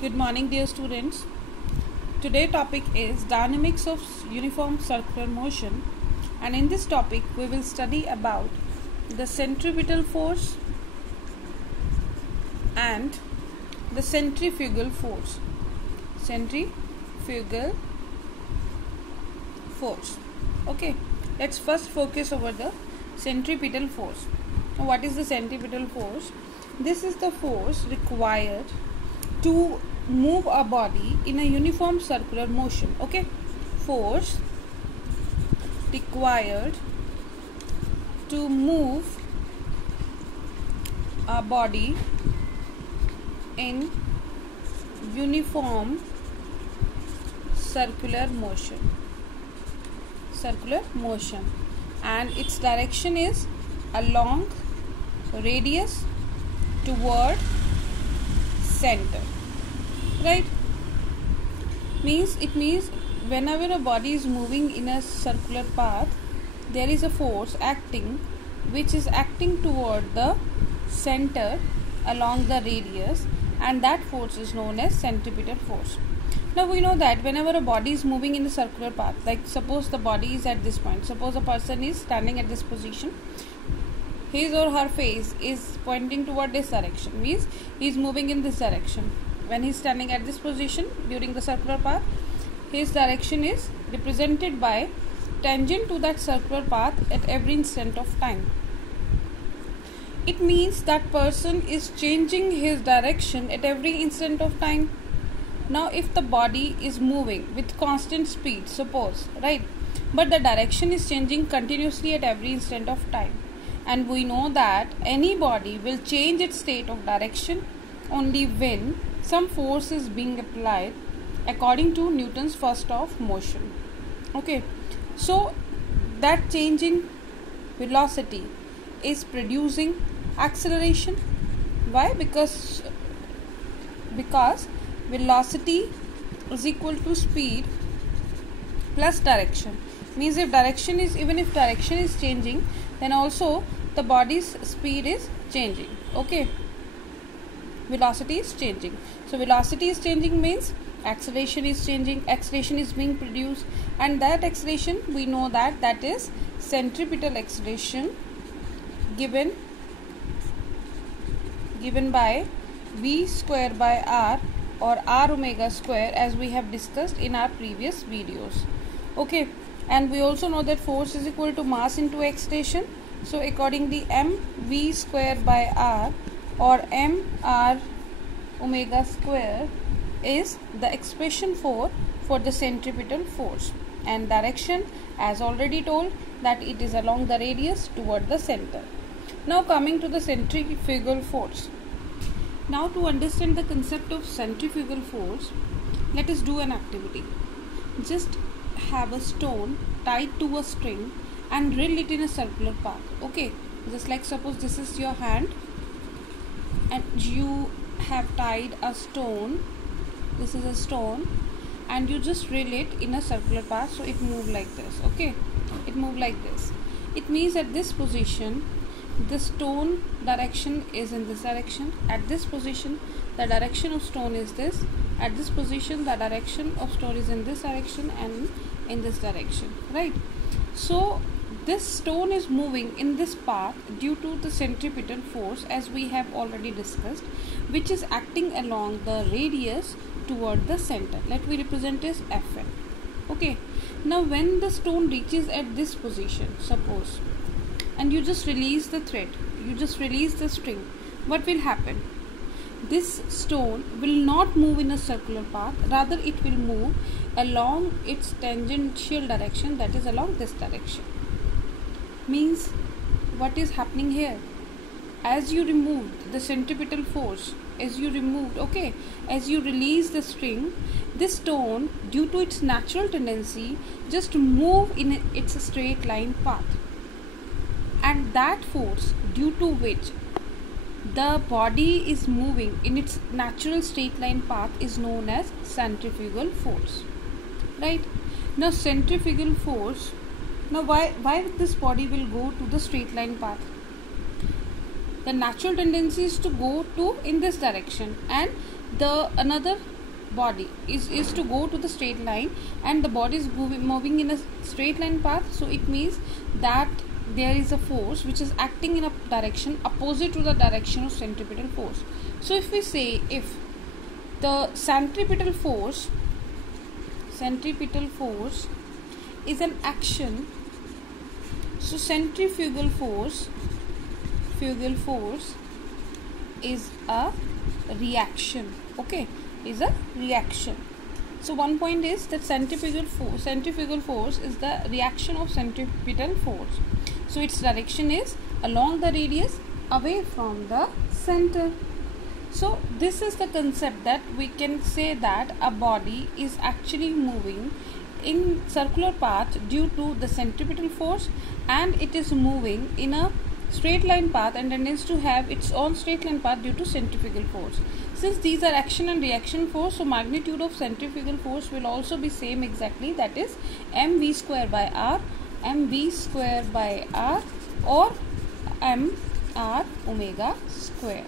Good morning, dear students. Today topic is dynamics of uniform circular motion, and in this topic we will study about the centripetal force and the centrifugal force. Centrifugal force. Okay, let's first focus over the centripetal force. Now, what is the centripetal force? This is the force required to move a body in a uniform circular motion. Okay, force required to move a body in uniform circular motion, and its direction is along radius toward center. Right? It means whenever a body is moving in a circular path, there is a force acting which is acting toward the center along the radius, and that force is known as centripetal force. Now we know that whenever a body is moving in a circular path, like suppose the body is at this point, suppose a person is standing at this position, his or her face is pointing toward this direction, means he is moving in this direction. When he is standing at this position during the circular path, his direction is represented by tangent to that circular path at every instant of time. It means that person is changing his direction at every instant of time. Now if the body is moving with constant speed, suppose, right, but the direction is changing continuously at every instant of time, and we know that any body will change its state of direction only when some force is being applied according to Newton's first law of motion. Okay, so that change in velocity is producing acceleration. Why? Because velocity is equal to speed plus direction. Means if direction is changing, then also the body's speed is changing. Okay, velocity is changing. So velocity is changing means acceleration is changing, acceleration is being produced, and that acceleration we know that is centripetal acceleration given by v square by r or r omega square, as we have discussed in our previous videos. Okay, and we also know that force is equal to mass into acceleration. So accordingly, mv square by r or mr omega square is the expression for the centripetal force, and direction, as already told, that it is along the radius toward the center. Now coming to the centrifugal force. Now to understand the concept of centrifugal force, let us do an activity. Just have a stone tied to a string and drill it in a circular path. Okay, just like suppose this is your hand and you have tied a stone, this is a stone, and you just drill it in a circular path, so it moves like this. Okay, it moves like this. It means at this position the stone direction is in this direction, at this position the direction of stone is this, at this position the direction of stone is in this direction and in this direction, right? So this stone is moving in this path due to the centripetal force, as we have already discussed, which is acting along the radius toward the center. Let me represent as Fn. Okay, now when the stone reaches at this position, suppose, and you just release the thread, you just release the string, what will happen? This stone will not move in a circular path, rather it will move along its tangential direction, that is along this direction. Means what is happening here? As you removed the centripetal force, as you release the string, this stone, due to its natural tendency, just move in its straight line path, and that force due to which the body is moving in its natural straight line path is known as centrifugal force. Right? Now centrifugal force, now why this body will go to the straight line path? the natural tendency is to go to in this direction, and the another body is to go to the straight line, and the body is moving in a straight line path, so it means that there is a force which is acting in a direction opposite to the direction of centripetal force. So if we say, if the centripetal force is an action, so centrifugal force is a reaction. Okay, is a reaction. So one point is that centrifugal force is the reaction of centripetal force. So its direction is along the radius, away from the center. So this is the concept, that we can say that a body is actually moving in circular path due to the centripetal force, and it is moving in a straight line path and tends to have its own straight line path due to centrifugal force. Since these are action and reaction force, so magnitude of centrifugal force will also be same exactly, that is mv square by r, or mr omega square.